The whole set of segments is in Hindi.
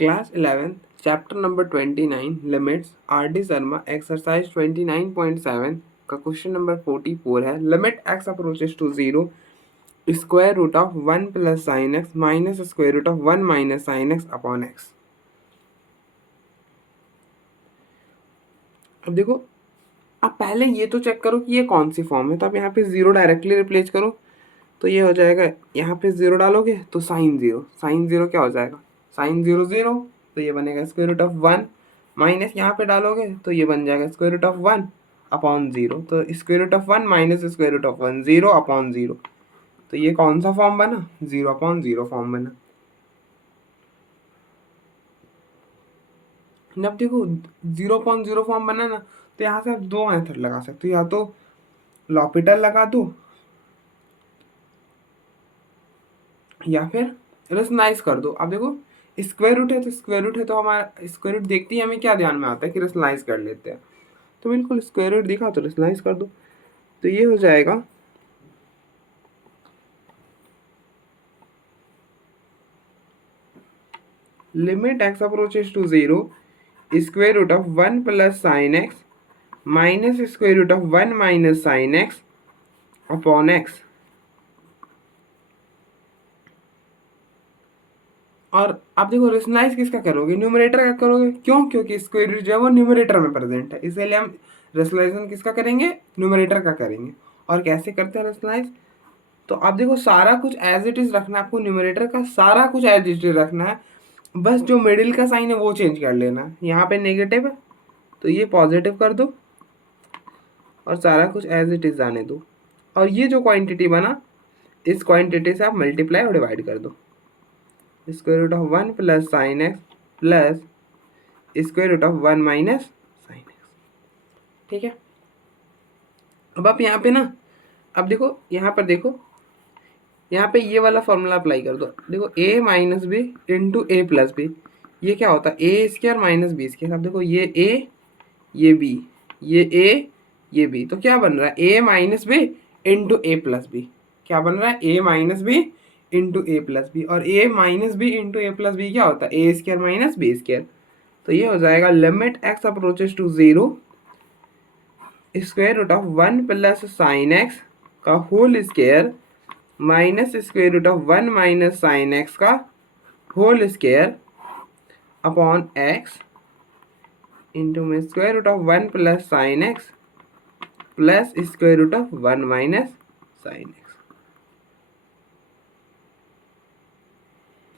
Class 11 chapter number 29 limits R D Sharma exercise 29.7 का क्वेश्चन नंबर 44 है। Limit x approaches to zero square root of 1 plus sine x minus square root of 1 minus sine x upon x. अब देखो, अब पहले ये तो चेक करो कि ये कौन सी फॉर्म है। तो आप यहाँ पे जीरो डायरेक्टली रिप्लेस करो तो ये हो जाएगा, यहाँ पे जीरो डालोगे तो साइन जीरो, साइन जीरो क्या हो जाएगा, साइन जीरो जीरो, तो ये बनेगा स्क्वायर रूट ऑफ 1 माइनस यहाँ पे डालोगे तो ये बन जाएगा square root of 1 upon zero. तो square root of 1 minus square root of 1 zero upon zero, तो ये कौन सा फॉर्म बना, जीरो अपॉन जीरो फॉर्म बना। जब देखो जीरो अपॉन जीरो फॉर्म बना ना, तो यहाँ से आप दो मेथड लगा सकते हो, या तो लॉपिटल लगा दो या फिर रेशनलाइज कर दो। अब देखो स्क्वायर रूट है तो स्क्वायर रूट है, तो हमारा स्क्वायर रूट देखते ही हमें क्या ध्यान में आता है कि रेशनलाइज कर लेते हैं। तो बिल्कुल स्क्वायर रूट दिखा तो रेशनलाइज कर दो, तो ये हो जाएगा limit x approaches to zero square root of 1 plus sine x minus square root of 1 minus sine x upon x. और आप देखो रेशनलाइज किसका करोगे, न्यूमरेटर का करोगे। क्यों? क्योंकि स्क्वायर रूट जो है वो न्यूमरेटर में प्रेजेंट है, इसलिए हम रेशनलाइजेशन किसका करेंगे, न्यूमरेटर का करेंगे। और कैसे करते हैं रेशनलाइज, तो आप देखो सारा कुछ एज इट इज रखना है आपको, न्यूमरेटर का सारा कुछ एज इट इज रखना है, बस जो मिडिल का साइन है वो चेंज कर लेना है। यहाँ पे नेगेटिव है तो ये पॉजिटिव कर दो और सारा कुछ एज इट इज जाने दो। और ये जो क्वांटिटी बना, इस क्वांटिटी से आप मल्टीप्लाई और डिवाइड कर दो। Square root of 1 plus sine x plus square root of 1 minus sine x. ठीक है, अब आप यहाँ पे ना, अब देखो यहाँ पर देखो, यहाँ पे ये वाला फॉर्मूला अप्लाई कर दो। देखो a minus b into a plus b, ये क्या होता है, a square minus b square. अब देखो ये a ये b, ये a ये b, तो क्या बन रहा है, a minus b into a plus b. क्या बन रहा है, a minus b into a plus b. और a minus b into a plus b क्या होता है, a square minus b square. तो ये हो जाएगा limit x approaches to zero square root of 1 plus sine x का whole square minus square root of 1 minus sine x का whole square upon x into में square root of 1 plus sine x plus square root of 1 minus sine x.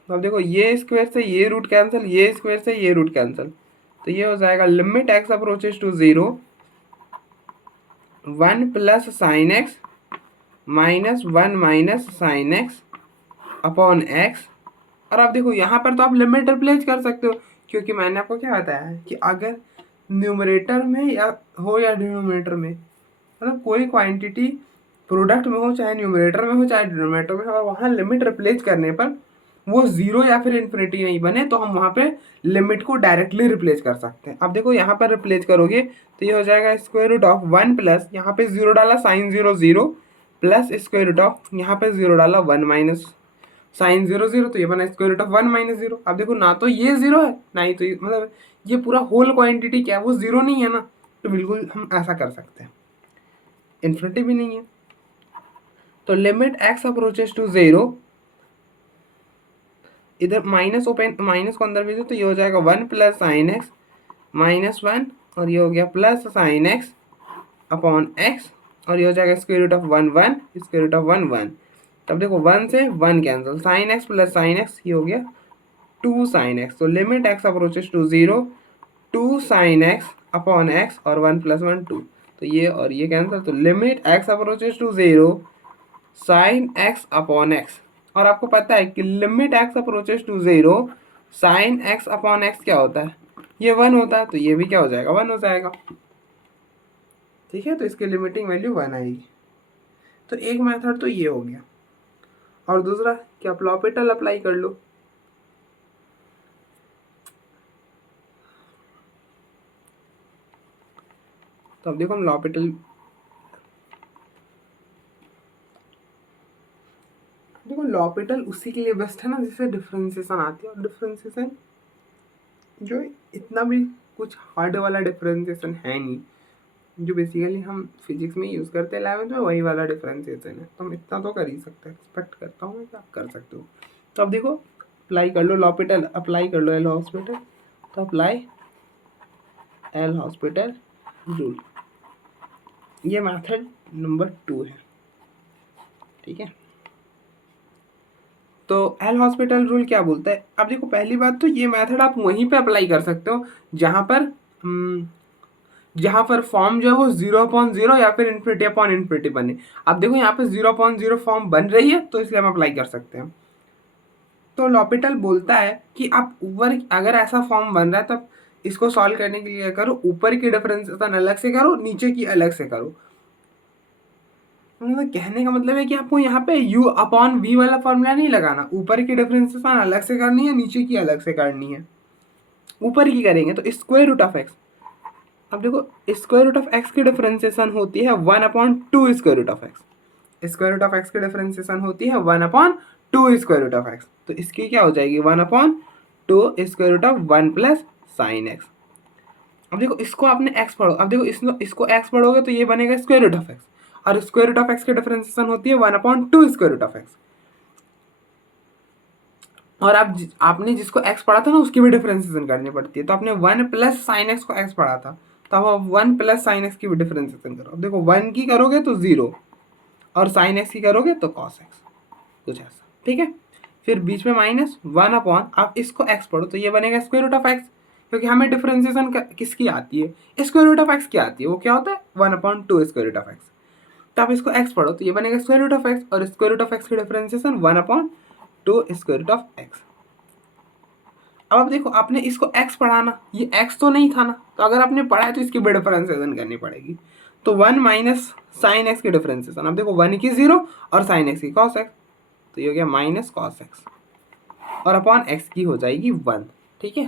अब देखो ये स्क्वायर से ये रूट कैंसिल, ये स्क्वायर से ये रूट कैंसिल, तो ये हो जाएगा limit x approaches to zero 1 plus sine x minus 1 minus sine x upon x. और आप देखो यहाँ पर तो आप लिमिट रिप्लेस कर सकते हो, क्योंकि मैंने आपको क्या बताया है कि अगर न्यूमरेटर में या हो या डिनोमिनेटर में, मतलब कोई क्वांटिटी प्रोडक्ट में हो चाहे न्यूमरेटर में हो चाहे डिनोमिनेटर में हो, और वहाँ लिमिट रिप्लेस करने पर वो जीरो या फिर इन्फिनिटी नहीं बने, तो हम वहाँ पे लिमिट को डायरेक्टली रिप्लेस कर सकते हैं। अब देखो यहाँ पर रिप्लेस करोगे तो ये हो जाएगा स्क्वायर रूट ऑफ 1 प्लस, यहाँ पे जीरो डाला sine zero zero, plus square root of यहाँ पे जीरो डाला 1 माइनस साइन जीरो जीरो, तो ये बना square root of 1 minus zero. अब देखो ना तो ये जीरो है ना ही तो ये, मतलब ये पूरा होल क्वांटिटी क्या है, वो जीरो नहीं है ना, तो बिल्कुल हम ऐसा कर सकते हैं, इन्फिनिटी भी नहीं है। तो limit x approaches to zero, इधर माइनस ओपन माइनस को अंदर भेजो तो ये हो जाएगा 1 प्लस साइन एक्स माइनस 1, और ये हो गया plus sine x upon x, और ये हो जाएगा square root of 1 1 square root of 1 1। तब देखो 1 से 1 cancel, sine x plus sine x, ये हो गया 2 साइन एक्स। तो limit x approaches to zero 2 sine x upon x और 1 प्लस 1 2, तो ये और ये कैंसिल। तो limit x approaches to zero sine x upon x. और आपको पता है कि limit x approaches to zero sine x upon x क्या होता है, ये 1 होता है, तो ये भी क्या हो जाएगा, 1 हो जाएगा। ठीक है, तो इसकी लिमिटिंग वैल्यू 1 आएगी। तो एक मेथड तो ये हो गया, और दूसरा कि आप लॉपिटल अप्लाई कर लो। तो अब देखो हम लॉपिटल, देखो लॉपिटल उसी के लिए बेस्ट है ना जिससे डिफ्रेंसिएशन आती है, और डिफ्रेंसिएशन जो इतना भी कुछ हार्ड वाला डिफरेंशिएशन है नहीं, जो बेसिकली हम फिजिक्स में यूज़ करते हैं 11th में, वही वाला डिफरेंशिएशन है। तो हम इतना तो कर ही सकते हैं, एक्सपेक्ट करता हूँ मैं कि आप कर सकते हो। तो अब देखो अप्लाई कर लो लॉपिटल, अप्लाई कर लो एल हॉस्पिटल। तो अप्लाई एल हॉस्पिटल रूल, ये मेथड नंबर 2 है, ठीक है। तो एल हॉस्पिटल रूल क्या बोलता है? अब देखो पहली बात तो ये मेथड आप वहीं पे अप्लाई कर सकते हो जहाँ पर फॉर्म जो है वो 0/0 या फिर इन्फिनिटी बने। अब देखो यहाँ पे 0/0 फॉर्म बन रही है, तो इसलिए हम अप्लाई कर सकते हैं। तो लॉपिटल बोलता है कि आप ऊपर अगर ऐसा फॉर्म बन रहा है तब इसको सॉल्व करने के लिए क्या करो, ऊपर की डिफरेंशिएशन अलग से करो, नीचे की अलग से करो। मतलब कहने का मतलब है कि आपको यहाँ पे u/v वाला फॉर्मूला नहीं लगाना, ऊपर की डिफरेंशिएशन अलग से करनी है, नीचे की अलग से करनी है। ऊपर की करेंगे तो स्क्वायर रूट ऑफ एक्स, अब देखो स्क्वायर रूट ऑफ एक्स की डिफरेंशिएशन होती है 1/2 square root of x. Square root of x की डिफरेंशिएशन होती है 1/2 स्क्वायर रूट ऑफ एक्स। तो इसकी क्या हो जाएगी 1/2 square root of 1 plus sine x. अब देखो इसको आपने एक्स पढ़ो, अब देखो इसको एक्स पढ़ोगे तो ये बनेगा स्क्वायर रूट ऑफ एक्स, और स्क्वायर रूट ऑफ एक्स की डिफरेंशिएशन होती है 1/2 स्क्वायर रूट ऑफ एक्स। और आपने जिसको एक्स पढ़ा था ना उसकी भी डिफरेंशिएशन करनी पड़ती है। तो आपने 1 प्लस साइन एक्स को एक्स पढ़ा था, तो अब 1 प्लस साइन एक्स की भी डिफरेंशिएशन करो। अब देखो 1 की करोगे तो 0, और साइन एक्स की करोगे तो कॉस एक्स, कुछ ऐसा, ठीक है। फिर बीच में -1 अपॉन, आप इसको एक्स पढ़ो तो ये बनेगा स्क्वायर रूट ऑफ एक्स, क्योंकि हमें डिफरेंशिएशन किसकी आती है, स्क्वायर रूट ऑफ एक्स की आती है। वो क्या होता है 1/2 स्क्वायर रूट ऑफ एक्स। तो आप इसको एक्स पढ़ो तो ये बनेगा स्क्वायर रूट ऑफ एक्स, और स्क्वायर रूट ऑफ एक्स की differentiation 1/2 square root of x. अब देखो आपने इसको x पढ़ाना, ये x तो नहीं था ना, तो अगर आपने पढ़ा है तो इसकी भी डिफरेंशिएशन करनी पड़ेगी। तो 1 माइनस साइन एक्स की डिफरेंशिएशन, अब देखो 1 की 0 और साइन एक्स की कॉस एक्स, तो ये हो गया माइनस कॉस एक्स, और अपॉन एक्स की हो जाएगी 1, ठीक है।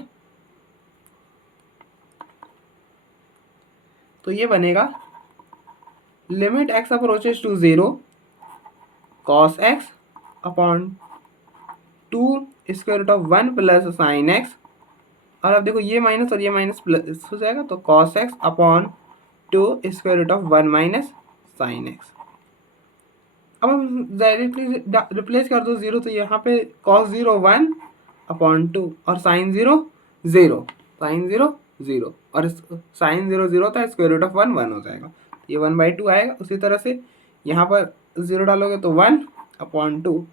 तो ये बनेगा limit x approaches to 0 cos x upon 2 square root of 1 plus sine x, और अब देखो ये माइनस और ये माइनस प्लस हो जाएगा, तो cos x upon 2 square root of 1 minus sine x. अब हम डायरेक्टली रिप्लेस कर दो 0, तो यहाँ पे कॉस 0 1 अपॉन 2 और साइन 0 0, साइन 0 0, और साइन 0 0 था, स्क्वायर रूट ऑफ 1 1 हो जाएगा, ये 1/2 आएगा। उसी तरह से यहाँ पर 0 डालोगे तो 1 अपॉन 2,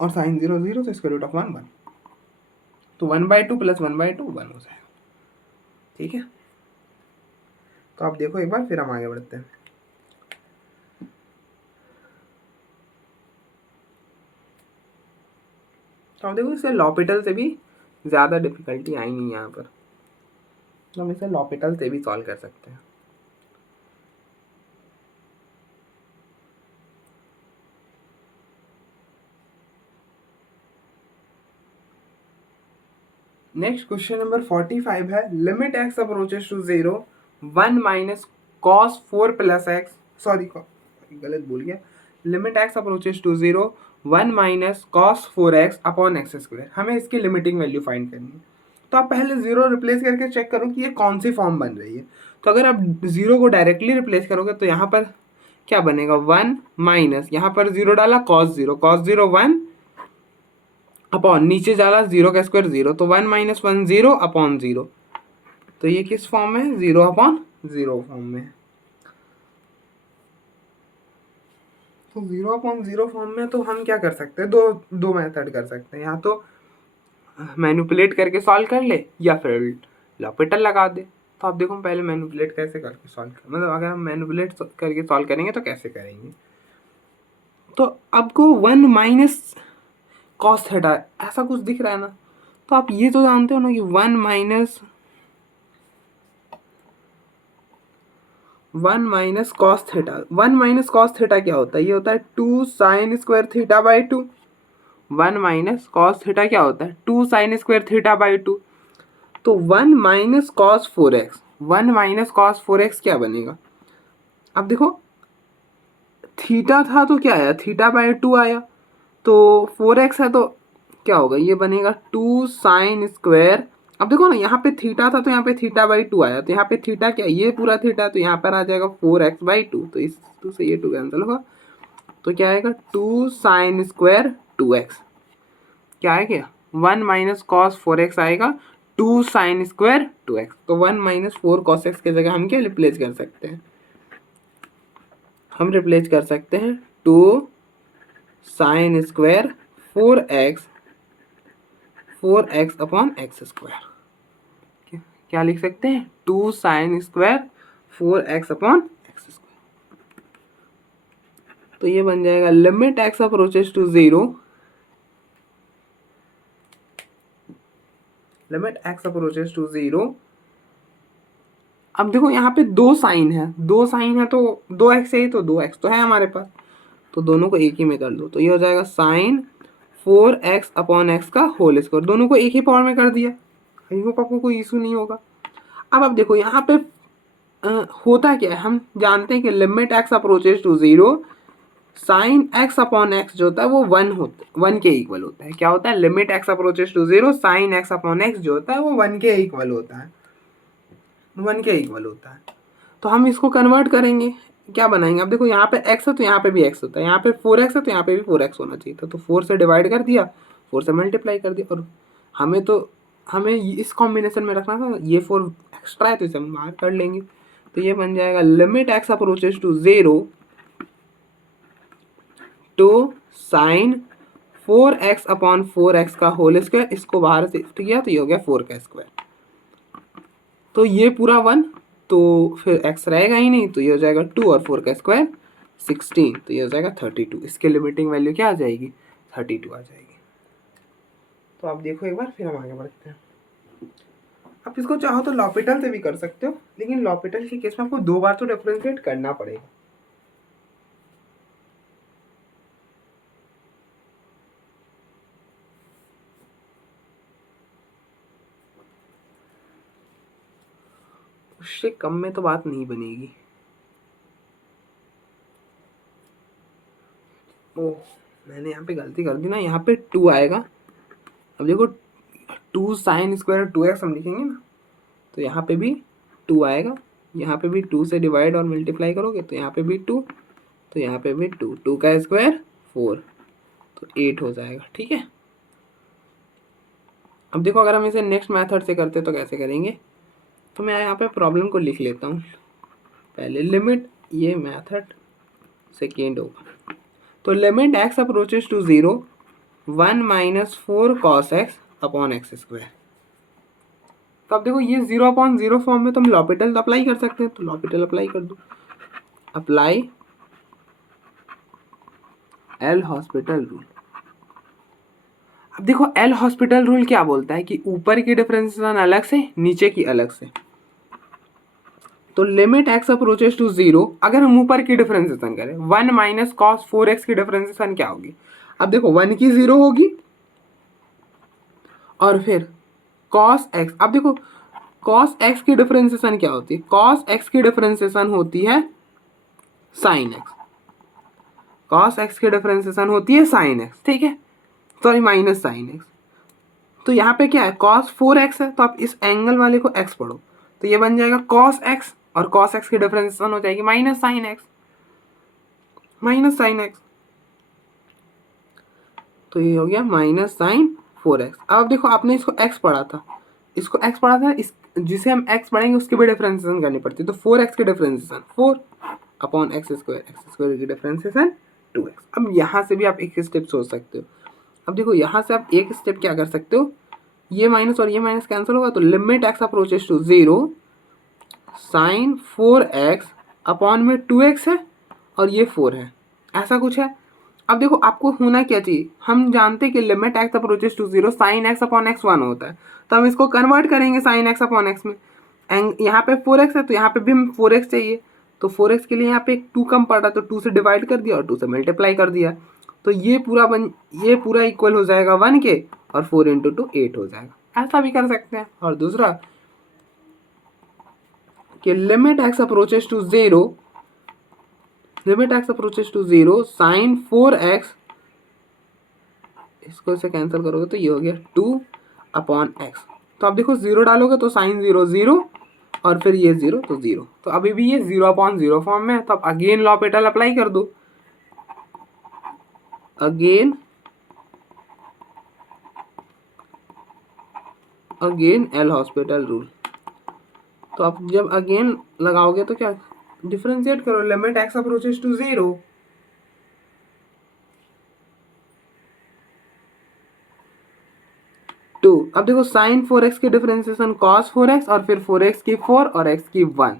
और साइन 0 0, तो स्क्वायर रूट ऑफ 1 1, तो 1/2 प्लस 1/2 1 हो जाएगा, ठीक है। तो आप देखो एक बार, फिर हम आगे बढ़ते हैं। तो आप देखो इससे लॉपिटल से भी ज़्यादा डिफिकल्टी आई नहीं यहाँ पर, तो हम इसे लॉपिटल से भी सॉल्व कर सकते हैं। नेक्स्ट क्वेश्चन नंबर 45 है, limit x approaches to 0 1 minus cos 4 plus x, sorry गलत बोल गया, limit x approaches to 0 1 minus cos 4x upon x square. हमें इसकी लिमिटिंग वैल्यू फाइंड करनी है। तो आप पहले 0 रिप्लेस करके चेक करो कि ये कौन सी फॉर्म बन रही है। तो अगर आप 0 को डायरेक्टली रिप्लेस करोगे तो यहाँ पर क्या बनेगा 1 माइनस, यहाँ पर 0 डाला कॉस 0, कॉस 0 1 अपॉन नीचे डाला 0 का स्क्वायर 0, तो 1 माइनस 1 0 अपॉन 0। तो ये किस फॉर्म में है 0/0 फॉर्म में है। तो 0/0 फॉर्म में तो हम क्या कर सकते हैं, दो मेथड कर सकते हैं, या तो मैनिपुलेट करके सॉल्व कर ले या फिर लॉपिटल लगा दे। तो आप देखो पहले मैनिपुलेट कैसे करके सॉल्व कर, मतलब अगर हम मैनिपुलेट करके सॉल्व करेंगे तो कैसे करेंगे। तो आपको 1 माइनस कॉस थीटा ऐसा कुछ दिख रहा है ना, तो आप ये तो जानते हो ना कि 1 minus cos theta, 1 minus cos theta क्या होता है, ये होता है 2 sine square theta by 2। 1 minus cos theta क्या होता है 2 साइन स्क्वायर थीटा बाई 2। तो 1 minus cos 4x, 1 minus cos 4x क्या बनेगा। अब देखो थीटा था तो क्या आया थीटा बाई 2 आया, तो 4x है तो क्या होगा, ये बनेगा 2 साइन स्क्वायर अब देखो ना, यहाँ पे थीटा था तो यहाँ पे थीटा बाई टू आया, तो यहाँ पे थीटा क्या, ये पूरा थीटा, तो यहाँ पर आ जाएगा 4x/2, तो इस 2 से ये 2 कैंसिल होगा, तो क्या आएगा 2 साइन स्क्वायर 2x, क्या है क्या 1 माइनस कॉस 4x आएगा 2 साइन स्क्वायर 2x, तो 1 माइनस 4 कॉस एक्स की जगह हम क्या रिप्लेस कर सकते हैं, हम रिप्लेस कर सकते हैं 2 sine square 4x upon x square, क्या लिख सकते हैं 2 sine square 4x upon x square, तो ये बन जाएगा limit x approaches to 0, limit x approaches to 0। अब देखो यहाँ पे दो साइन है, तो 2x है, तो 2x तो है हमारे पास, तो दोनों को एक ही में कर दो, तो ये हो जाएगा साइन 4x अपॉन एक्स का होल स्क्वायर, दोनों को एक ही पावर में कर दिया, आई होप आपको कोई इशू नहीं होगा। अब देखो यहाँ पे होता क्या है, हम जानते हैं कि limit x approaches to 0 sine x upon x जो होता है वो 1 के इक्वल होता है, क्या होता है limit x approaches to 0 sine x upon x जो होता है वो 1 के इक्वल होता है, 1 के इक्वल होता है। तो हम इसको कन्वर्ट करेंगे, क्या बनाएंगे, अब देखो यहाँ पे x है तो यहाँ पे भी x होता है, यहाँ पे 4x है तो यहाँ पे भी 4x होना चाहिए था, तो 4 से डिवाइड कर दिया, 4 से मल्टीप्लाई कर दिया, और हमें इस कॉम्बिनेशन में रखना था, ये 4 एक्स्ट्रा है तो इसे हम बाहर कर लेंगे, तो ये बन जाएगा limit x approaches to 0 two sine 4x upon 4x का होल स्क्वायर, इसको बाहर से शिफ्ट किया तो ये हो गया 4 का स्क्वायर, तो ये पूरा 1, तो फिर x रहेगा ही नहीं, तो ये हो जाएगा 2 और 4 का स्क्वायर 16, तो ये हो जाएगा 32, इसके लिमिटिंग वैल्यू क्या आ जाएगी 32 आ जाएगी। तो आप देखो एक बार, फिर हम आगे बढ़ते हैं। आप इसको चाहो तो लॉपिटल से भी कर सकते हो, लेकिन लॉपिटल के केस में आपको 2 बार तो डिफरेंशिएट करना पड़ेगा। उससे कम में तो बात नहीं बनेगी। ओह, मैंने यहाँ पे गलती कर दी ना, यहाँ पे 2 आएगा, अब देखो 2 साइन स्क्वायर 2x हम लिखेंगे ना, तो यहाँ पे भी 2 आएगा, यहाँ पे भी 2 से डिवाइड और मल्टीप्लाई करोगे तो यहाँ पे भी 2, तो यहाँ पे भी 2, 2 का स्क्वायर 4, तो 8 हो जाएगा, ठीक है। अब देखो अगर हम इसे नेक्स्ट मेथड से करते तो कैसे करेंगे, तो मैं यहाँ पे प्रॉब्लम को लिख लेता हूँ, पहले लिमिट, ये मेथड सेकेंड होगा, तो limit x approaches to 0 1 minus 4 cos x upon x square, तो अब देखो ये 0/0 फॉर्म में तो हम लॉपिटल तो अप्लाई कर सकते हैं, तो लॉपिटल अप्लाई कर दो, अप्लाई एल हॉस्पिटल रूल। अब देखो एल हॉस्पिटल रूल क्या बोलता है कि ऊपर की डिफरेंशिएशन अलग से, नीचे की अलग से, तो लिमिट x अप्रोचेस टू 0, अगर हम ऊपर की डिफरेंशिएशन करें 1 माइनस कॉस 4x की डिफरेंशिएशन क्या होगी, अब देखो 1 की 0 होगी और फिर कॉस x, अब देखो कॉस x की डिफरेंशिएशन क्या होती है, कॉस x की डिफरेंशिएशन होती है साइन x, कॉस x की डिफरेंशिएशन होती है साइन x, ठीक है, सॉरी माइनस साइन x, तो यहाँ पे क्या है कॉस 4x है, तो आप इस एंगल वाले को x पढ़ो, तो ये बन जाएगा कॉस x, और कॉस x की डिफरेंशिएशन हो जाएगी minus sine x, minus sine x, तो ये हो गया माइनस साइन 4x। अब देखो आपने इसको x पढ़ा था, इसको x पढ़ा था, इस जिसे हम x पढ़ेंगे उसकी भी डिफरेंशिएशन करनी पड़ती है, तो 4x की डिफरेंशिएशन 4 अपॉन एक्स स्क्वायर की डिफरेंशिएशन 2x। अब यहाँ से भी आप एक स्टेप सोच सकते हो, अब देखो यहाँ से आप एक स्टेप क्या कर सकते हो, ये माइनस और ये माइनस कैंसिल होगा, तो limit x approaches to 0 sine 4x upon में 2x है और ये 4 है, ऐसा कुछ है। अब देखो आपको होना क्या चाहिए, हम जानते हैं कि limit x approaches to 0 sine x upon x 1 होता है, तो हम इसको कन्वर्ट करेंगे साइन x अपॉन एक्स में, यहाँ पे 4x है तो यहाँ पे भी हम 4x चाहिए, तो 4x के लिए यहाँ पे एक 2 कम पड़ रहा है, तो 2 से डिवाइड कर दिया और 2 से मल्टीप्लाई कर दिया, तो ये पूरा इक्वल हो जाएगा 1 के, और 4 इंटू 2 8 हो जाएगा, ऐसा भी कर सकते हैं। और दूसरा कि limit x approaches to 0, limit x approaches to 0 sine 4x, इसको इसे कैंसिल करोगे तो ये हो गया 2 अपॉन एक्स, तो आप देखो 0 डालोगे तो साइन 0 0 और फिर ये 0 तो 0, तो अभी भी ये 0/0 फॉर्म में है। तो अब अगेन लॉपिटल अप्लाई कर दो, अगेन एल हॉस्पिटल रूल। तो आप जब अगेन लगाओगे तो क्या डिफरेंशिएट करो, लिमिट एक्स अप्रोचेस टू 0, अब देखो साइन 4x की डिफरेंशिएशन cos 4x और फिर 4x की 4 और x की 1,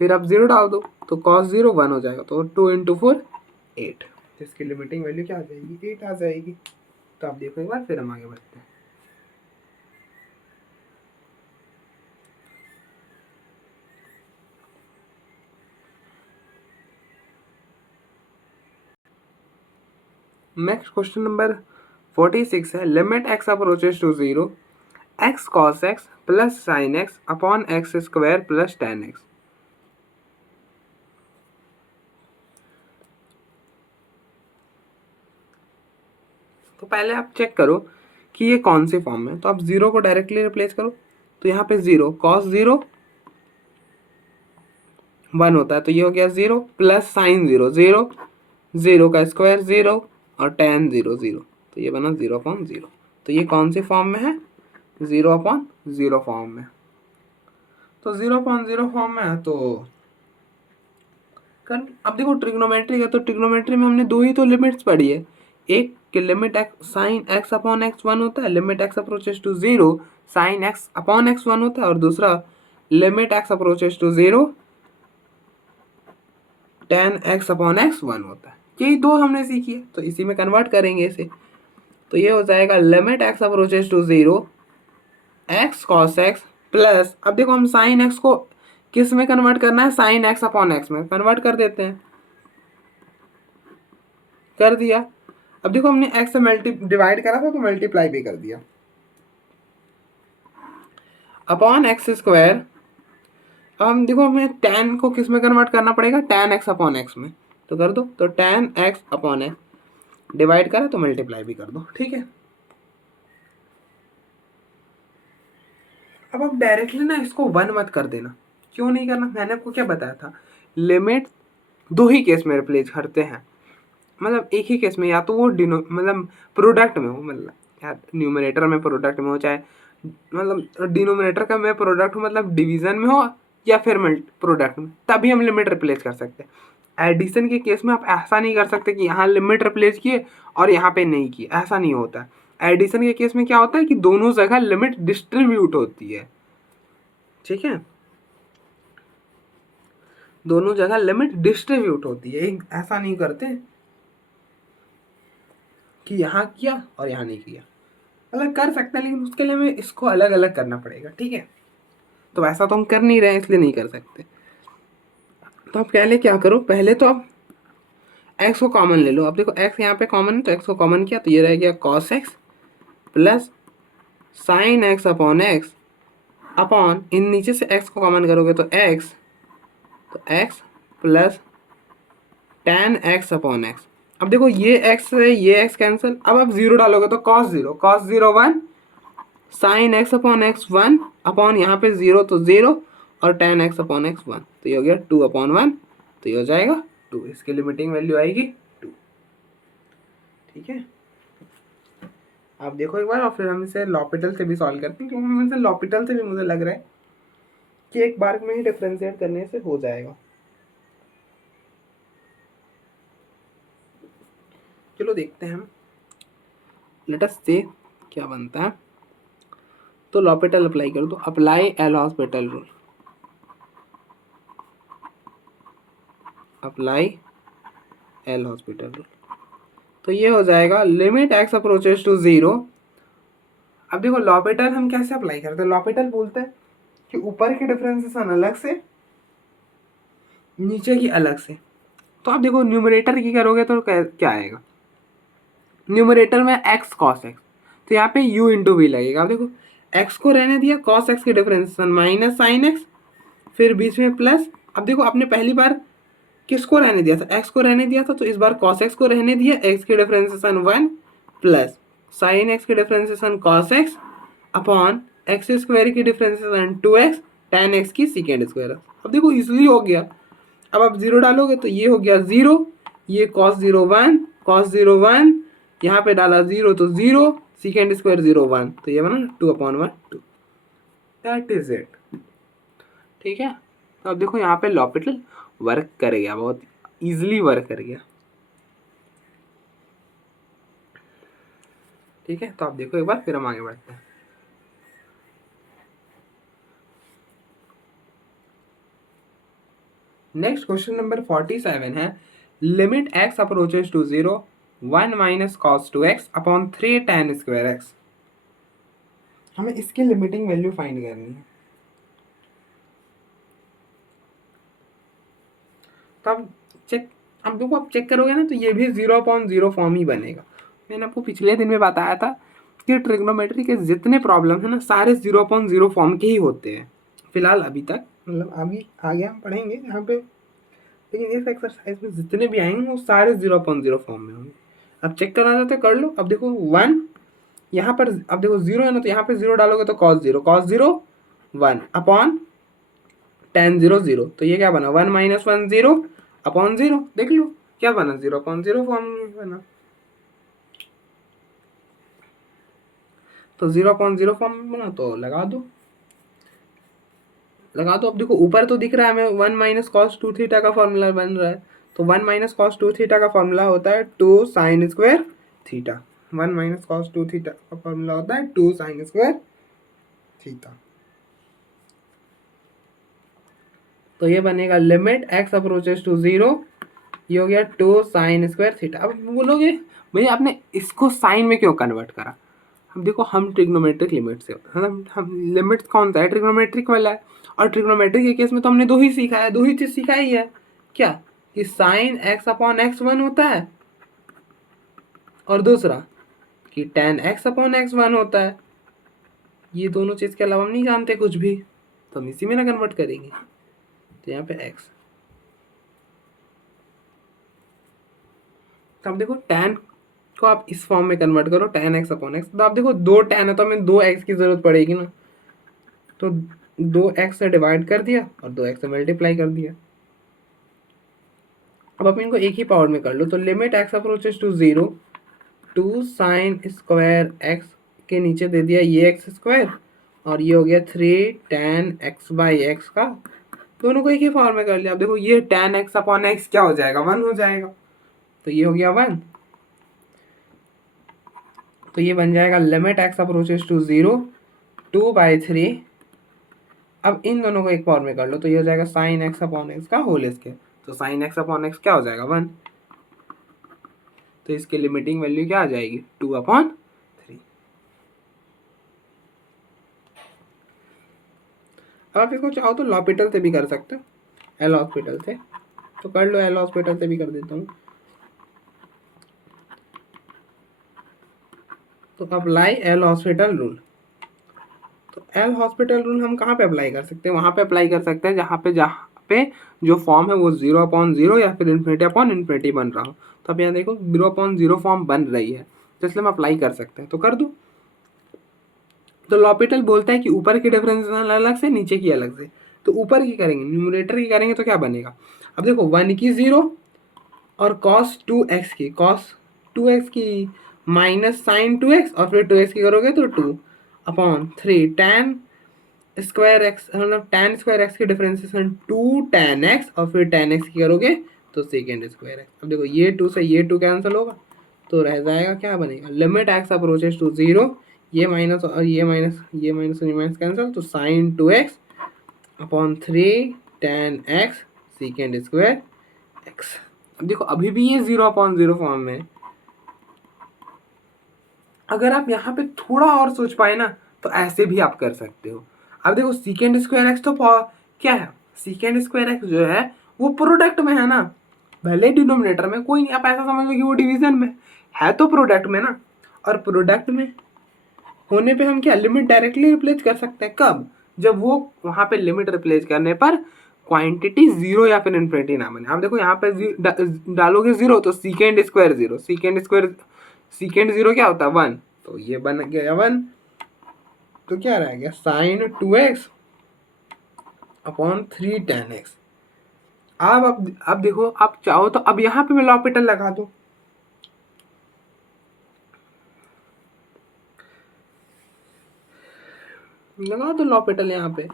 फिर आप 0 डाल दो तो cos 0 1 हो जाएगा, तो 2 × 4 8, इसकी लिमिटिंग वैल्यू क्या आ जाएगी 8 आ जाएगी। तो आप देखो एक बार, फिर हम आगे बढ़ते हैं। नेक्स्ट क्वेश्चन नंबर 46 है, limit x approaches to 0 x cos x plus sine x upon x square plus tan x। तो पहले आप चेक करो कि ये कौन से फॉर्म में, तो आप 0 को डायरेक्टली रिप्लेस करो, तो यहाँ पे 0 cos 0 1 होता है, तो ये हो गया 0 प्लस साइन 0 0, 0 का स्क्वायर 0 और tan 0 0, तो ये बना 0/0। तो ये कौन से फॉर्म में है 0/0 फॉर्म में। तो 0/0 फॉर्म में है तो अब देखो ट्रिग्नोमेट्री का, तो ट्रिग्नोमेट्री में हमने दो ही तो लिमिट्स पढ़ी है, एक कि limit x sine x upon x 1 होता है, limit x approaches to 0 sine x upon x 1 होता है, और दूसरा limit x approaches to 0 tan x upon x 1 होता है। यही दो हमने सीखी है, तो इसी में कन्वर्ट करेंगे इसे, तो ये हो जाएगा limit x approaches to 0 x cos x plus, अब देखो हम साइन x को किस में कन्वर्ट करना है, साइन x अपॉन एक्स में कन्वर्ट कर देते हैं, कर दिया। अब देखो हमने x से डिवाइड करा था तो मल्टीप्लाई भी कर दिया, अपॉन एक्स स्क्वायर। अब हम देखो हमें tan को किस में कन्वर्ट करना पड़ेगा, tan x अपॉन एक्स में, तो कर दो, तो tan x upon x divide करा तो मल्टीप्लाई भी कर दो, ठीक है। अब आप डायरेक्टली ना इसको 1 मत कर देना, क्यों नहीं करना, मैंने आपको क्या बताया था, लिमिट दो ही केस में रिप्लेस करते हैं, मतलब एक ही केस में, या तो वो मतलब प्रोडक्ट में हो, मतलब या न्यूमरेटर में प्रोडक्ट में हो, चाहे मतलब डिनोमिनेटर का में प्रोडक्ट हो, मतलब डिवीजन में हो, या फिर प्रोडक्ट में, तभी हम लिमिट रिप्लेस कर सकते हैं। एडिशन के केस में आप ऐसा नहीं कर सकते कि यहाँ लिमिट रिप्लेस किए और यहाँ पे नहीं किए, ऐसा नहीं होता है। एडिशन के केस में क्या होता है कि दोनों जगह लिमिट डिस्ट्रीब्यूट होती है, ठीक है, दोनों जगह लिमिट डिस्ट्रीब्यूट होती है, ऐसा नहीं करते कि यहाँ किया और यहाँ नहीं किया, अलग कर सकते हैं, लेकिन उसके लिए हमें इसको अलग अलग करना पड़ेगा, ठीक है। तो ऐसा तो हम कर नहीं रहे हैं, इसलिए नहीं कर सकते। तो आप पहले क्या करो, पहले तो आप x को कॉमन ले लो। अब देखो x यहाँ पे कॉमन है, तो x को कॉमन किया तो ये रह गया cos x plus sine x upon x upon, इन नीचे से x को कॉमन करोगे तो x plus tan x upon x. अब देखो ये x से ये x कैंसिल, अब आप 0 डालोगे तो cos 0 1 sine x upon x 1 upon यहाँ पे 0 तो 0 और tan x अपॉन एक्स 1, तो ये हो गया 2/1, तो ये हो जाएगा 2, इसकी लिमिटिंग वैल्यू आएगी 2, ठीक है। आप देखो एक बार और फिर हम इसे लॉपिटल से भी सॉल्व करते हैं, क्योंकि हम इसे लॉपिटल से भी मुझे लग रहा है कि एक बार में ही डिफरेंशिएट करने से हो जाएगा। चलो देखते हैं हम, लेट अस से क्या बनता है। तो लॉपिटल अप्लाई कर दो, apply L hospital rule, apply L hospital rule, तो ये हो जाएगा लिमिट x अप्रोचेस टू 0। अब देखो लॉपिटल हम कैसे अप्लाई करते हैं, लॉपिटल बोलते हैं कि ऊपर की डिफरेंशिएशन अलग से, नीचे की अलग से। तो आप देखो न्यूमरेटर की करोगे तो क्या आएगा, न्यूमरेटर में x cos x, तो यहाँ पे u इंटू वी लगेगा। अब देखो x को रहने दिया, cos x की डिफरेंशिएशन माइनस साइन x, फिर बीच में प्लस। अब देखो आपने पहली बार किसको रहने दिया था, x को रहने दिया था, तो इस बार cos x को रहने दिया, x की डिफरेंशिएशन 1 प्लस साइन x की differentiation cos x upon x square की डिफरेंशिएशन 2x tan x की सेकेंड स्क्वायर। अब देखो इजीली हो गया। अब आप जीरो डालोगे तो ये हो गया जीरो, ये cos 0 1 cos 0 1, यहाँ पे डाला जीरो तो जीरो, सेकेंड स्क्वायर 0 1, तो ये बना 2/1 2। That is it. ठीक है, तो अब देखो यहाँ पे लॉपिटल वर्क कर गया, बहुत इजीली वर्क कर गया। ठीक है, तो आप देखो एक बार, फिर हम आगे बढ़ते हैं। नेक्स्ट क्वेश्चन नंबर 47 है, limit x approaches to 0 1 minus cos 2x upon 3 tan square x. हमें इसकी लिमिटिंग वैल्यू फाइंड करनी है। तो अब देखो आप चेक करोगे ना तो ये भी 0/0 फॉर्म ही बनेगा। मैंने आपको पिछले दिन में बताया था कि ट्रिग्नोमेट्री के जितने प्रॉब्लम है ना सारे 0/0 फॉर्म के ही होते हैं फिलहाल अभी तक, मतलब अभी आगे हम पढ़ेंगे यहाँ पे, लेकिन इस एक्सरसाइज में जितने भी आएंगे वो सारे 0/0 फॉर्म में होंगे। अब चेक करना चाहते कर लो। अब देखो 1 यहाँ पर, अब देखो 0 है ना तो यहाँ पे 0 डालोगे तो cos 0 1 अपॉन tan 0 0, तो ये क्या बना 1 माइनस 1 0 अपॉन 0। देख लो क्या बना 0/0 फॉर्म में बना, तो 0/0 फॉर्म में बना, तो लगा दो। अब देखो ऊपर तो दिख रहा है हमें 1 माइनस कॉस 2 थीटा का फॉर्मूला बन रहा है, तो 1 माइनस कॉस 2 थीटा का फॉर्मूला होता है 2 sine square theta. 1 minus cos 2 theta का फॉर्मूला होता है 2 साइन स्क्वायर थीटा। तो ये बनेगा लिमिट x अप्रोचेस टू 0, ये हो गया 2 साइन स्क्वायर थीटा। अब बोलोगे भैया आपने इसको साइन में क्यों कन्वर्ट करा। हम देखो हम ट्रिग्नोमेट्रिक लिमिट से, हम लिमिट्स कौन सा है, ट्रिग्नोमेट्रिक वाला है, और ट्रिग्नोमेट्रिक के केस में तो हमने दो ही सीखा है, दो ही चीज सिखाई है। क्या कि साइन x अपॉन एक्स 1 होता है, और दूसरा कि tan x अपॉन एक्स 1 होता है। ये दोनों चीज के अलावा हम नहीं जानते कुछ भी, तो हम इसी में ना कन्वर्ट करेंगे। तो यहाँ पे x, तो अब देखो tan को आप इस फॉर्म में कन्वर्ट करो tan x अपॉन एक्स, तो आप देखो 2 tan है तो हमें 2x की जरूरत पड़ेगी ना, तो 2x से डिवाइड कर दिया और 2x से मल्टीप्लाई कर दिया। अब आप इनको एक ही पावर में कर लो, तो limit x approaches to 0 2 sine square x के नीचे दे दिया ये एक्स स्क्वायर, और ये हो गया 3 tan x बाई एक्स का, दोनों को एक ही फॉर्म में कर लिया। अब देखो ये tan x अपॉन एक्स क्या हो जाएगा 1 हो जाएगा, तो ये हो गया 1, तो ये बन जाएगा लिमिट x अप्रोचेस टू 0 2/3। अब इन दोनों को एक फॉर्म में कर लो, तो ये हो जाएगा साइन x अपॉन एक्स का होल स्क्वायर, तो साइन x अपॉन एक्स क्या हो जाएगा 1, तो इसकी लिमिटिंग वैल्यू क्या आ जाएगी 2/3। अब आप इसको चाहो तो लॉपिटल से भी कर सकते हो, एल हॉस्पिटल से, तो कर लो, एल हॉस्पिटल से भी कर देता हूँ। तो अप्लाई एल हॉस्पिटल रूल, तो एल हॉस्पिटल रूल हम कहाँ पे अप्लाई कर सकते हैं, वहाँ पे अप्लाई कर सकते हैं जहाँ पे जो फॉर्म है वो 0/0 या फिर इन्फिनिटी बन रहा हो। तो अब यहाँ देखो 0/0 फॉर्म बन रही है, तो इसलिए हम अप्लाई कर सकते हैं, तो कर दो। तो लॉपिटल बोलता है कि ऊपर की डिफरेंशिएशन अलग से, नीचे की अलग से। तो ऊपर की करेंगे, न्यूमरेटर की करेंगे तो क्या बनेगा, अब देखो 1 की 0 और cos 2x की माइनस साइन 2x, और फिर 2x की करोगे तो 2/3 tan स्क्वायर एक्स, मतलब tan स्क्वायर एक्स की डिफरेंशिएशन 2 tan x, और फिर tan x की करोगे तो सेकेंड स्क्वायर एक्स। अब देखो ये 2 से ये 2 कैंसिल होगा, तो रह जाएगा क्या बनेगा, लिमिट x अप्रोचेस टू 0, ये माइनस और ये माइनस कैंसिल, तो sine 2x upon 3 tan x second square x। अब देखो अभी भी ये 0/0 फॉर्म में, अगर आप यहाँ पे थोड़ा और सोच पाए ना तो ऐसे भी आप कर सकते हो। अब देखो सेकेंड स्क्वायर एक्स तो क्या है, सेकेंड स्क्वायर एक्स जो है वो प्रोडक्ट में है ना, भले डिनोमिनेटर में कोई नहीं, आप ऐसा समझ लो कि वो डिवीजन में है, तो प्रोडक्ट में ना, और प्रोडक्ट में होने पे हम क्या लिमिट डायरेक्टली रिप्लेस कर सकते हैं, कब, जब वो वहाँ पे लिमिट रिप्लेस करने पर क्वांटिटी 0 या फिर इन्फिनिटी ना बने। आप देखो यहाँ पे डालोगे 0 तो सेकेंड स्क्वायर 0 क्या होता है 1, तो ये बन गया 1, तो क्या रह गया sign 2x upon 3 tan x। अब देखो, आप चाहो तो अब यहाँ पे मैं लॉपिटल लगा दूं, लगा दो लॉपिटल यहाँ पे,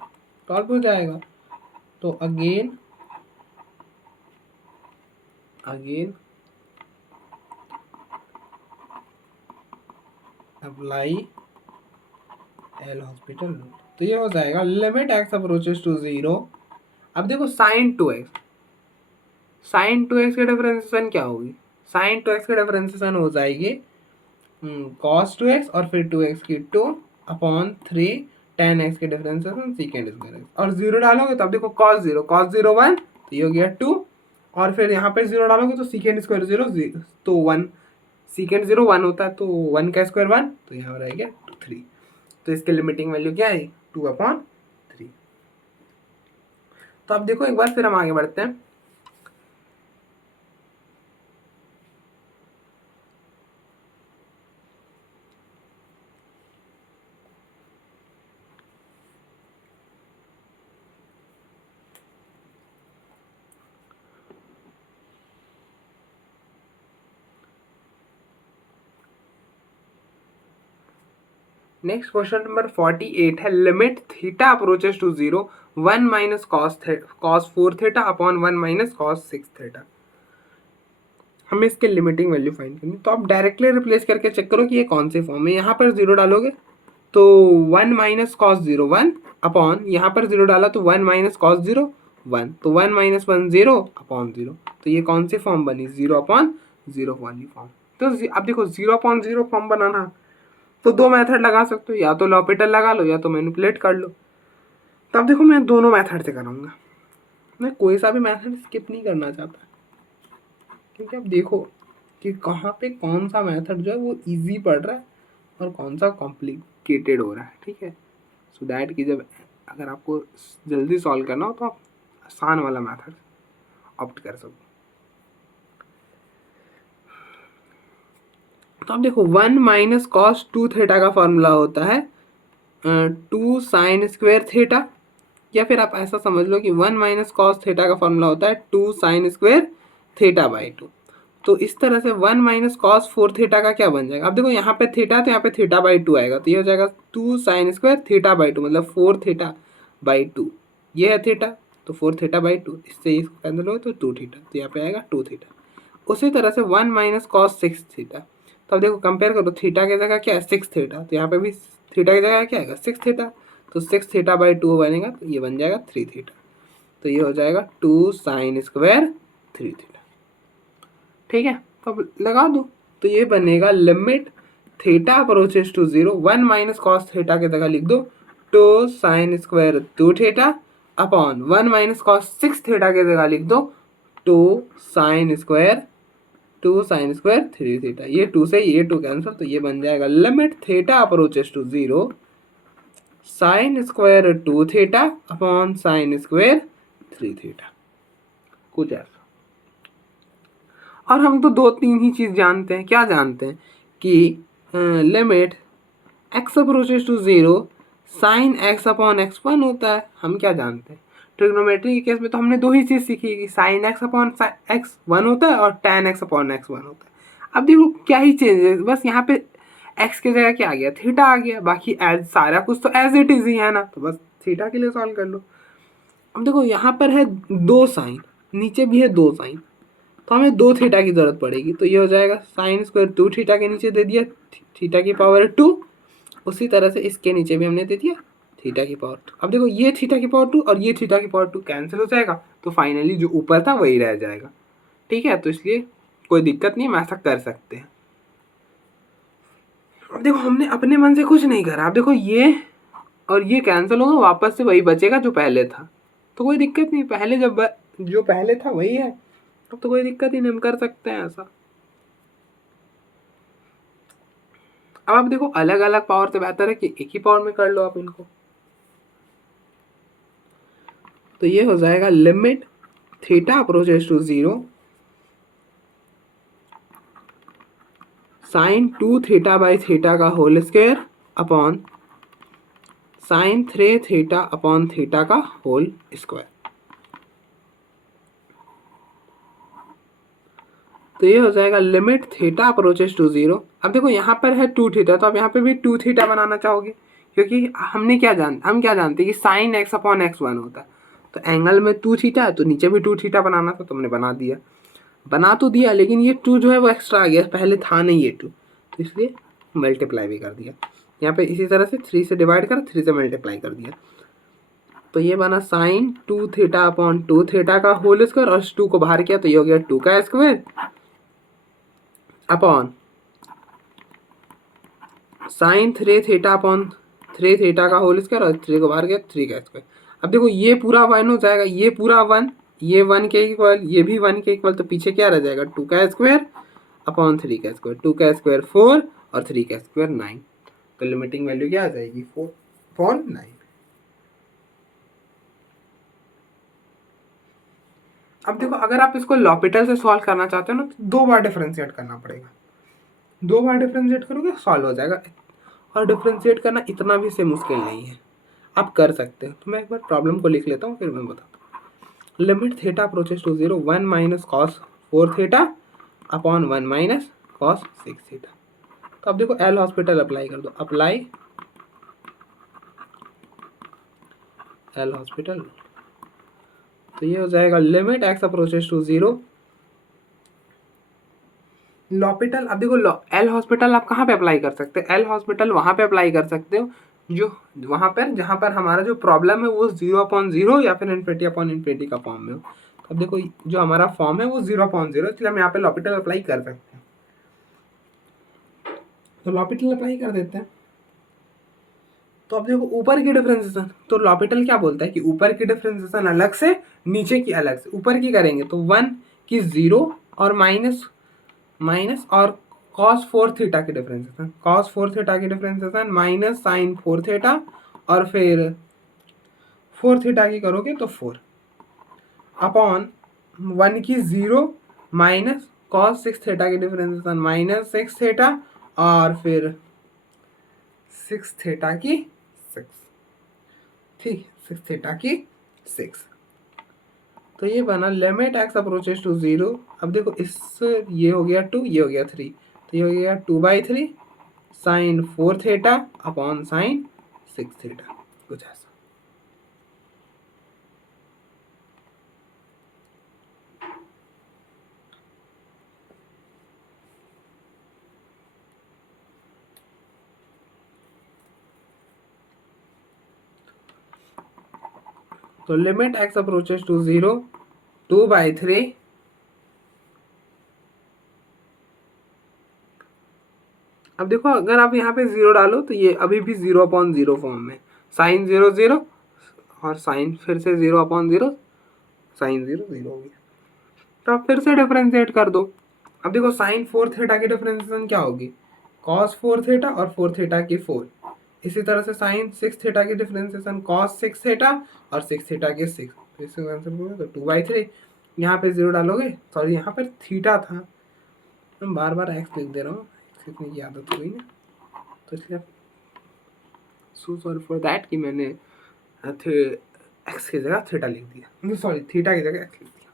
सॉल्व हो जाएगा। तो again apply L hospital rule. तो ये हो जाएगा लिमिट एक्स अप्रोचेस टू 0। अब देखो साइन 2x की डिफरेंशिएशन क्या होगी, साइन 2x की डिफरेंशिएशन हो जाएगी cos 2x और फिर 2x की 2 अपॉन 3 tan x की डिफरेंशिएशन सेकेंड स्क्वायर और 0 डालोगे तो अब देखो cos 0 1, तो ये हो गया 2 और फिर यहाँ पे 0 डालोगे तो सेकेंड स्क्वायर 0 तो 1, सेकेंड 0 1 होता है तो 1 का स्क्वायर 1, तो यहाँ रह गया 3। तो इसके लिमिटिंग वैल्यू क्या है 2/3। तो अब देखो एक बार फिर हम आगे बढ़ते हैं। नेक्स्ट क्वेश्चन नंबर 48 है limit theta approaches to 0 1 minus cos 4 theta upon 1 minus cos 6 theta. हमें इसके लिमिटिंग वैल्यू फाइंड करनी, तो आप डायरेक्टली रिप्लेस करके चेक करो कि ये कौन से फॉर्म में। यहाँ पर 0 डालोगे तो 1 माइनस कॉस 0 1 अपॉन, यहाँ पर 0 डाला तो 1 माइनस कॉस 0 1, तो 1 माइनस 1 0 अपॉन 0। तो ये कौन सी फॉर्म बनी 0/0 वाली फॉर्म। तो अब देखो 0/0 फॉर्म बनाना तो दो मेथड लगा सकते हो, या तो लॉपिटल लगा लो या तो मैनिपुलेट कर लो। तो अब देखो मैं दोनों मेथड से करूँगा, मैं कोई सा भी मेथड स्किप नहीं करना चाहता, क्योंकि अब देखो कि कहाँ पे कौन सा मेथड जो है वो इजी पड़ रहा है और कौन सा कॉम्प्लिकेटेड हो रहा है। ठीक है, सो दैट कि जब अगर आपको जल्दी सॉल्व करना हो तो आप आसान वाला मेथड ऑप्ट कर सको। तो अब देखो 1 माइनस कॉस 2 थीटा का फॉर्मूला होता है 2 साइन स्क्वायर थीटा, या फिर आप ऐसा समझ लो कि 1 माइनस कॉस थीटा का फॉर्मूला होता है 2 साइन स्क्वायर थीटा बाई 2। तो इस तरह से 1 माइनस कॉस 4 थीटा का क्या बन जाएगा, अब देखो यहाँ पे थीटा तो यहाँ पे थीटा बाई 2 आएगा, तो ये हो जाएगा 2 साइन स्क्वायर थीटा बाई 2 मतलब 4 थीटा बाई 2। ये है थीटा तो 4 थीटा बाई 2, इससे इसको कैंसिल हो तो 2 थीटा, तो यहाँ पे आएगा 2 थीटा। उसी तरह से 1 माइनस कॉस 6 थीटा, तो अब देखो कंपेयर करो, थीटा की जगह क्या है 6 थीटा, तो यहाँ पे भी थीटा की जगह क्या आएगा 6 थीटा, तो 6 थीटा बाई 2 बनेगा तो ये बन जाएगा 3 थीटा। तो ये हो जाएगा 2 साइन स्क्वायर 3 थीटा। ठीक है, तो अब लगा दो, तो ये बनेगा limit theta approaches to 0 1 minus cos theta की जगह लिख दो 2 sine square 2 theta upon 1 minus cos 6 theta की जगह लिख दो 2 साइन स्क्वायर 3 थीटा। ये 2 से ये 2 कैंसिल, तो ये बन जाएगा limit theta approaches to 0 sine square 2 theta upon sine square 3 theta, कुछ ऐसा। और हम तो दो तीन ही चीज़ जानते हैं, क्या जानते हैं कि limit x approaches to 0 sine x upon x 1 होता है। हम क्या जानते हैं ट्रिग्नोमेट्री के केस में तो हमने दो ही चीज़ सीखी कि साइन एक्स अपॉन एक्स 1 होता है और टैन एक्स अपॉन एक्स 1 होता है। अब देखो क्या ही चेंज है, बस यहाँ पे एक्स की जगह क्या आ गया थीटा आ गया, बाकी एज सारा कुछ तो एज इट इज ही है ना, तो बस थीटा के लिए सॉल्व कर लो। अब देखो यहाँ पर है 2 साइन, नीचे भी है 2 साइन, तो हमें 2 थीटा की जरूरत पड़ेगी, तो ये हो जाएगा साइन स्क्वायर 2 थीटा के नीचे दे दिया थीटा की पावर 2, उसी तरह से इसके नीचे भी हमने दे दिया थीटा की पावर 2। अब देखो ये थीटा की पावर 2 और ये थीटा की पावर 2 कैंसिल हो जाएगा, तो फाइनली जो ऊपर था वही रह जाएगा। ठीक है, तो इसलिए कोई दिक्कत नहीं, हम ऐसा कर सकते हैं। अब देखो हमने अपने मन से कुछ नहीं करा, अब देखो ये और ये कैंसिल होगा, वापस से वही बचेगा जो पहले था, तो कोई दिक्कत नहीं, पहले जब जो पहले था वही है, अब तो कोई दिक्कत ही नहीं, हम कर सकते हैं ऐसा। अब आप देखो अलग अलग पावर से बेहतर है कि एक ही पावर में कर लो आप इनको। तो ये हो जाएगा limit theta approaches to 0 sine 2 theta by theta का whole square upon sine 3 theta upon theta का होल स्क्वायर। तो ये हो जाएगा limit theta approaches to zero. अब देखो यहाँ पर है 2 थीटा, तो अब यहाँ पे भी 2 थीटा बनाना चाहोगे, क्योंकि हम क्या जानते हैं कि साइन एक्स अपॉन एक्स 1 होता है। तो एंगल में 2 थीटा है, तो नीचे भी 2 थीटा बनाना था, तुमने बना तो दिया, लेकिन ये 2 जो है वो एक्स्ट्रा आ गया, पहले था नहीं ये 2, तो इसलिए मल्टीप्लाई भी कर दिया। यहाँ पे इसी तरह से 3 से डिवाइड कर 3 से मल्टीप्लाई कर दिया। तो ये बना साइन 2 थीटा अपॉन 2 थीटा का होल स्क्वायर, और 2 को बाहर किया तो ये हो गया 2 का square upon sine 3 theta upon 3 theta का होल स्क्वायर, और 3 को बाहर किया 3 का स्क्वायर। अब देखो ये पूरा 1 हो जाएगा, ये पूरा 1, ये 1 के इक्वल, ये भी 1 के इक्वल, तो पीछे क्या रह जाएगा 2 का स्क्वायर अपॉन 3 का स्क्वायर। 2 का स्क्वायर 4 और 3 का स्क्वायर 9। तो लिमिटिंग वैल्यू क्या आ जाएगी 4 अपॉन 9। अब देखो अगर आप इसको लॉपिटल से सॉल्व करना चाहते हो ना, तो 2 बार डिफरेंशिएट करना पड़ेगा। 2 बार डिफरेंशिएट करोगे सॉल्व हो जाएगा, और डिफरेंशिएट करना इतना भी से मुश्किल नहीं है, आप कर सकते हो। तो मैं एक बार प्रॉब्लम को लिख लेता हूँ, फिर मैं बताता हूँ। Limit theta approaches to zero 1 minus cos 4 theta upon 1 minus cos 6 theta. तो अब देखो एल हॉस्पिटल अप्लाई कर दो, अप्लाई एल हॉस्पिटल। तो ये हो जाएगा limit x approaches to zero L'Hopital. अब देखो एल हॉस्पिटल आप कहाँ पे अप्लाई कर सकते हो? एल हॉस्पिटल वहाँ पे अप्लाई कर सकते हो जो वहाँ पर जहाँ पर हमारा जो प्रॉब्लम है वो 0/0 या फिर इन्फिनिटी अपॉन इन्फिनिटी का फॉर्म में हो। तो अब देखो जो हमारा फॉर्म है वो 0/0, इसलिए हम यहाँ पे लॉपिटल अप्लाई कर सकते हैं। तो लॉपिटल अप्लाई कर देते हैं। तो अब देखो ऊपर की डिफरेंशिएशन, तो लॉपिटल क्या बोलता है कि ऊपर की डिफरेंशिएशन अलग से, नीचे की अलग से। ऊपर की करेंगे तो 1 की 0 और माइनस और cos 4 थीटा की डिफरेंशिएशन, cos 4 थीटा की डिफरेंशिएशन माइनस साइन 4 थीटा, और फिर 4 थीटा की करोगे तो 4 अपॉन 1 की 0 माइनस cos 6 थीटा की डिफरेंशिएशन माइनस 6 थीटा, और फिर 6 थीटा की 6, ठीक 6 थीटा की 6। तो ये बना limit x approaches to zero. अब देखो इससे ये हो गया 2, ये हो गया 3, तो ये हो गया 2/3 sine 4 theta upon sine 6 theta, कुछ ऐसा। तो limit x approaches to zero 2/3 अब देखो अगर आप यहाँ पे 0 डालो तो ये अभी भी 0/0 फॉर्म में, साइन 0 0 और साइन फिर से 0/0, साइन 0 0 हो गया। तो आप फिर से डिफरेंशिएट कर दो। अब देखो साइन 4 थीटा की डिफरेंशिएशन क्या होगी, cos 4 थीटा और 4 थीटा की 4। इसी तरह से साइन 6 थीटा की डिफरेंशिएशन cos 6 थीटा और 6 थीटा की 6। तो इसको आंसर करोगे तो 2/3, यहाँ पे 0 डालोगे, सॉरी यहाँ पर थीटा था, मैं बार बार एक्स लिख दे रहा हूँ, एक्स लिखने की आदत हुई ना, तो इसलिए सो सॉरी फॉर दैट कि मैंने एक्स की जगह थीटा लिख दिया, सॉरी थीटा की जगह एक्स लिख दिया।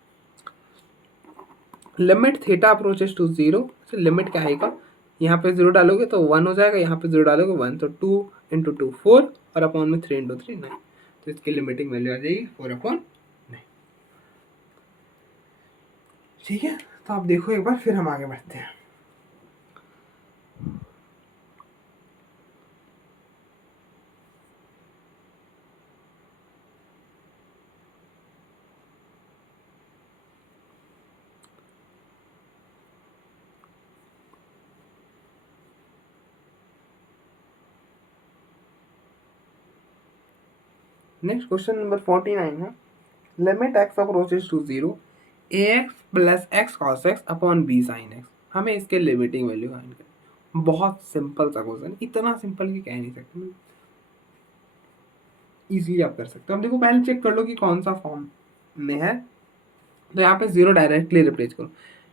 Limit theta approaches to zero, limit क्या आएगा, यहाँ पे 0 डालोगे तो 1 हो जाएगा, यहाँ पे 0 डालोगे 1, तो 2 × 2 4 और अपॉन में 3 × 3 9। तो इसकी लिमिटिंग वैल्यू आ जाएगी 4/9। ठीक है, तो आप देखो एक बार, फिर हम आगे बढ़ते हैं। नेक्स्ट क्वेश्चन नंबर 49 है, limit x approaches to zero ax plus x cos x upon B sine x. हमें इसके लिमिटिंग वैल्यू फाइंड करनी। बहुत सिंपल सा क्वेश्चन, इतना सिंपल कि कह नहीं सकते, इजीली आप कर सकते हो। अब देखो पहले चेक कर लो कि कौन सा फॉर्म में है, तो यहाँ पे 0 डायरेक्टली रिप्लेस करो।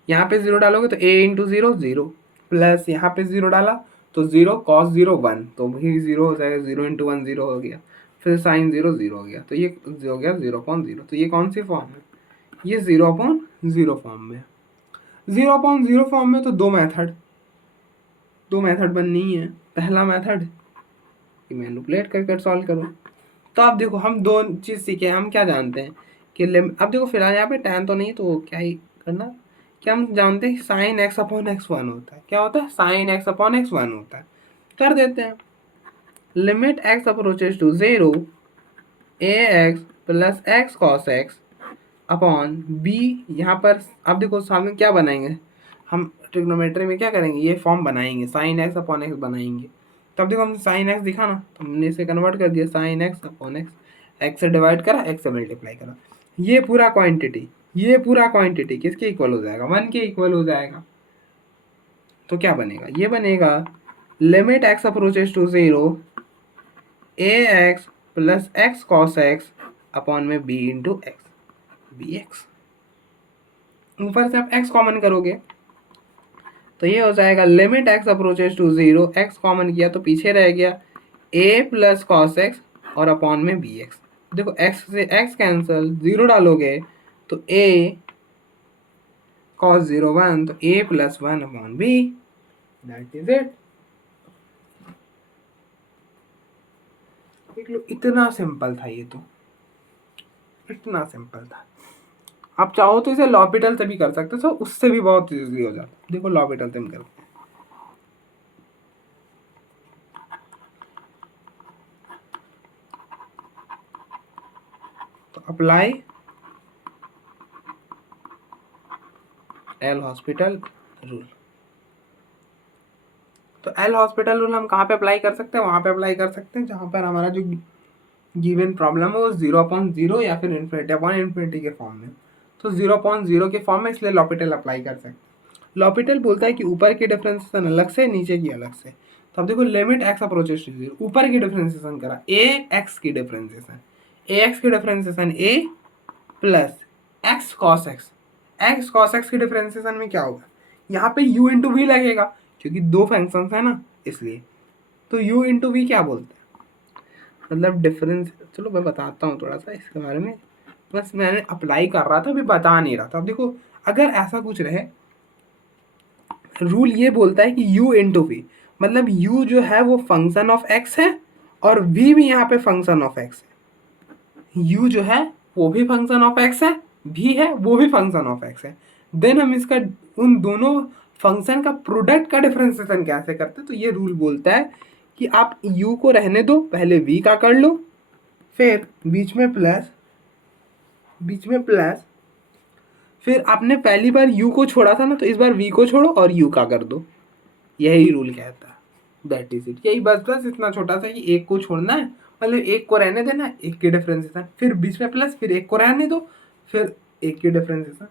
यहाँ पे 0 डालोगे तो a × 0 0, प्लस यहाँ पे 0 डाला तो 0 cos 0 1, तो भी 0 हो जाएगा, 0 इंटू 1 0 हो गया, फिर साइन 0 0 हो गया, तो ये हो गया 0/0। तो ये कौन सी फॉर्म है, ये 0/0 फॉर्म में। 0/0 फॉर्म में तो दो मेथड बननी है। पहला मेथड कि मैनिपुलेट करके सॉल्व करो। तो अब देखो हम दो चीज़ सीखे, हम क्या जानते हैं कि अब देखो फिलहाल यहाँ पे tan तो नहीं, तो क्या ही करना कि हम जानते हैं साइन x/x1 होता है। क्या होता है, साइन x/x1 होता है। कर देते हैं, limit x approaches to 0 ax plus x cos x upon b। यहाँ पर अब देखो सामने क्या बनाएंगे, हम ट्रिग्नोमेट्री में क्या करेंगे, ये फॉर्म बनाएंगे, साइन x/x बनाएंगे। तब देखो हम साइन x दिखा ना, तो हमने इसे कन्वर्ट कर दिया, साइन x/x, x से डिवाइड करा, x से मल्टीप्लाई करा। ये पूरा क्वांटिटी किसके इक्वल हो जाएगा, 1 के इक्वल हो जाएगा। तो क्या बनेगा, ये बनेगा limit x approaches to 0 ax plus x cos x upon में b इंटू एक्स bx। ऊपर से आप x कॉमन करोगे तो ये हो जाएगा limit x approaches to 0, x common किया तो पीछे रह गया a प्लस कॉस एक्स और अपॉन में बी एक्स। देखो x से x कैंसिल, 0 डालोगे तो a cos 0 1, तो a plus 1 upon b, that is it. देख लो, इतना सिंपल था ये, तो इतना सिंपल था। आप चाहो तो इसे लॉपिटल से भी कर सकते हो, उससे भी बहुत इजी हो जाता है। देखो लॉपिटल से हम करते हैं, तो अप्लाई एल हॉस्पिटल रूल। तो एल हॉस्पिटल रूल हम कहाँ पे अप्लाई कर सकते हैं, वहाँ पे अप्लाई कर सकते हैं जहाँ पर हमारा जो गिवन प्रॉब्लम है वो 0/0 या फिर इन्फिनिटी के फॉर्म में। तो 0/0 के फॉर्म में, इसलिए लॉपिटल अप्लाई कर सकते हैं। लॉपिटल बोलता है कि ऊपर की डिफरेंशिएशन अलग से, नीचे की अलग से। तो अब देखो लिमिट x अप्रोचेस टू 0, ऊपर की डिफरेंशिएशन करा, ax की differentiation, a plus x cos x की डिफरेंशिएशन में क्या होगा, यहाँ पे u इंटू वी लगेगा क्योंकि दो फंक्शंस है ना, इसलिए। तो u इंटू वी क्या बोलते हैं, मतलब डिफरेंस। चलो मैं बताता हूँ थोड़ा सा इसके बारे में, बस मैंने अप्लाई कर रहा था, अभी बता नहीं रहा था। अब देखो अगर ऐसा कुछ रहे, रूल ये बोलता है कि u इंटू वी, मतलब u जो है वो फंक्शन ऑफ x है और v भी यहाँ पे फंक्शन ऑफ x है। u जो है वो भी फंक्शन ऑफ x है, v है वो भी फंक्शन ऑफ x है। देन हम इसका उन दोनों फंक्शन का प्रोडक्ट का डिफरेंशिएशन कैसे करते हैं, तो ये रूल बोलता है कि आप u को रहने दो, पहले v का कर लो, फिर बीच में प्लस, फिर आपने पहली बार u को छोड़ा था ना, तो इस बार v को छोड़ो और u का कर दो। यही रूल कहता है, दैट इज इट। यही बस इतना छोटा सा कि एक को छोड़ना है, मतलब एक को रहने देना है, एक की डिफरेंशिएशन, फिर बीच में प्लस, फिर एक को रहने दो, फिर एक की डिफरेंशिएशन।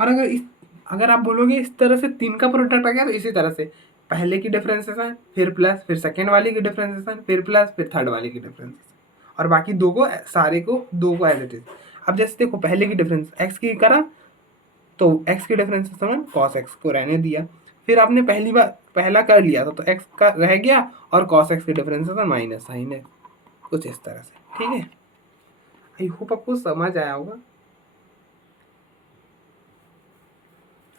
और अगर आप बोलोगे इस तरह से 3 का प्रोडक्ट आ गया, तो इसी तरह से पहले की डिफरेंशिएशन, फिर प्लस, फिर सेकेंड वाली की डिफरेंशिएशन, फिर प्लस, फिर थर्ड वाली की डिफरेंशिएशन, और बाकी दो को एज इट इज। अब जैसे देखो पहले की डिफरेंस एक्स की करा, तो x की डिफरेंशिएशन cos x को रहने दिया, फिर आपने पहला कर लिया था तो x का रह गया और cos x की डिफरेंशिएशन माइनस साइन है, कुछ इस तरह से। ठीक है, आई होप आपको समझ आया होगा।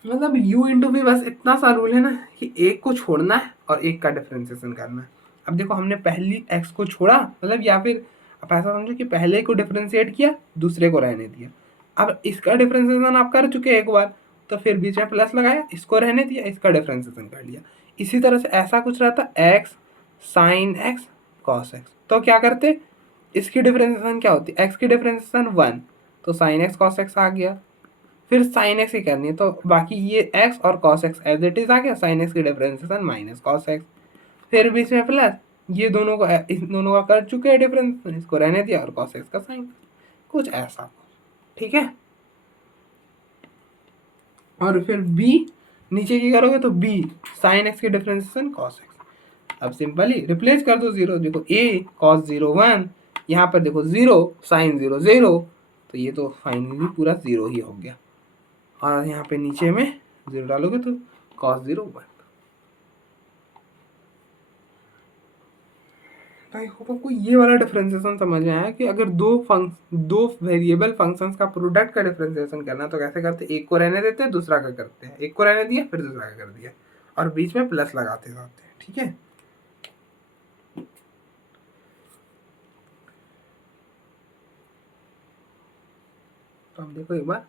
मतलब u इंटू वी, बस इतना सा रूल है ना कि एक को छोड़ना है और एक का डिफरेंशिएशन करना है। अब देखो हमने पहली x को छोड़ा, मतलब या फिर आप ऐसा समझो कि पहले को डिफरेंशिएट किया, दूसरे को रहने दिया। अब इसका डिफरेंशिएशन आप कर चुके एक बार, तो फिर बीच में प्लस लगाया, इसको रहने दिया, इसका डिफरेंशिएशन कर लिया। इसी तरह से ऐसा कुछ रहता x sine x cos x, तो क्या करते, इसकी डिफरेंशिएशन क्या होती है, x की डिफरेंशिएशन 1, तो साइन x cos x आ गया, फिर साइन एक्स ही करनी है, तो बाकी ये एक्स और cos x as it is आ गया, साइन एक्स की डिफरेंशिएशन माइनस कॉस एक्स, फिर बीच में प्लस, ये दोनों को इन दोनों का कर चुके हैं डिफरेंस, इसको रहने दिया और कॉस एक्स का साइन, कुछ ऐसा। ठीक है, और फिर b नीचे की करोगे तो b साइन एक्स की डिफरेंशिएशन कॉस एक्स। अब सिंपली रिप्लेस कर दो जीरो, देखो a cos 0 1, यहाँ पर देखो 0 साइन 0 0, तो ये तो फाइनली पूरा 0 ही हो गया, और यहाँ पे नीचे में 0 डालोगे तो cos 0 1। आई होप आपको ये वाला डिफरेंशिएशन समझ में आया कि अगर दो वेरिएबल फंक्शंस का प्रोडक्ट का डिफरेंशिएशन करना है तो कैसे करते हैं, एक को रहने देते हैं दूसरा का करते हैं, एक को रहने दिया फिर दूसरा का कर दिया और बीच में प्लस लगाते जाते हैं। ठीक है, तो अब देखो एक बार